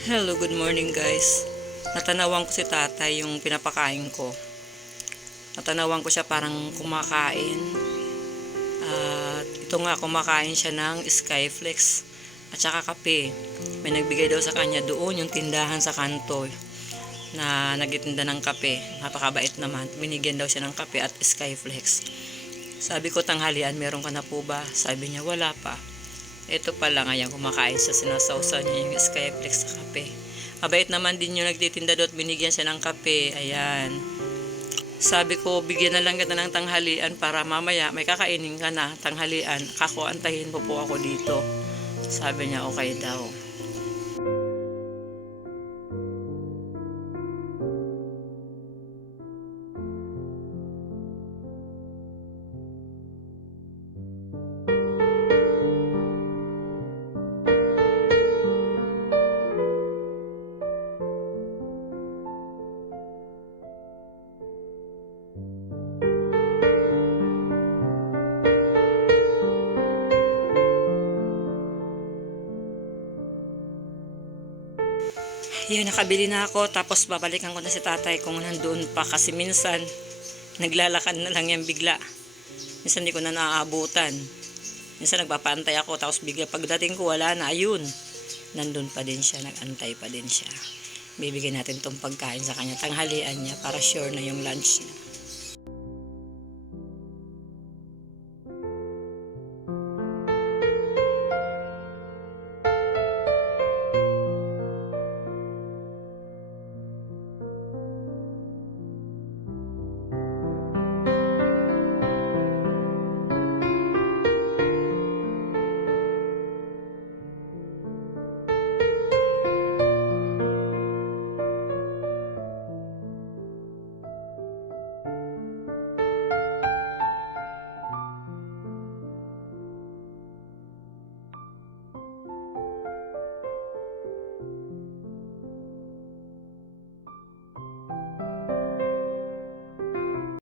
Hello, good morning guys. Natanawan ko si tatay yung pinapakain ko. Natanawan ko siya parang kumakain. At ito nga, kumakain siya ng Skyflex at saka kape. May nagbigay daw sa kanya doon yung tindahan sa kanto na nagtitinda ng kape. Napakabait naman. Binigyan daw siya ng kape at Skyflex. Sabi ko, tanghalian, meron ka na po ba? Sabi niya, wala pa. Ito pala ngayon, kumakain siya, sinasawsaw niya yung Skyflex sa kape. Mabait naman din yung nagtitinda doon binigyan siya ng kape. Ayan. Sabi ko, bigyan na lang kita ng tanghalian para mamaya may kakainin ka na tanghalian. Kako, antahin mo po ako dito. Sabi niya, okay daw. Yun, nakabili na ako. Tapos babalikan ko na si tatay kung nandun pa. Kasi minsan, naglalakad na lang yan bigla. Minsan hindi ko na naaabutan. Minsan nagpapantay ako. Tapos bigla pagdating ko, wala na. Ayun. Nandun pa din siya. Nagantay pa din siya. Bibigyan natin tong pagkain sa kanya. Tanghalian niya para sure na yung lunch niya.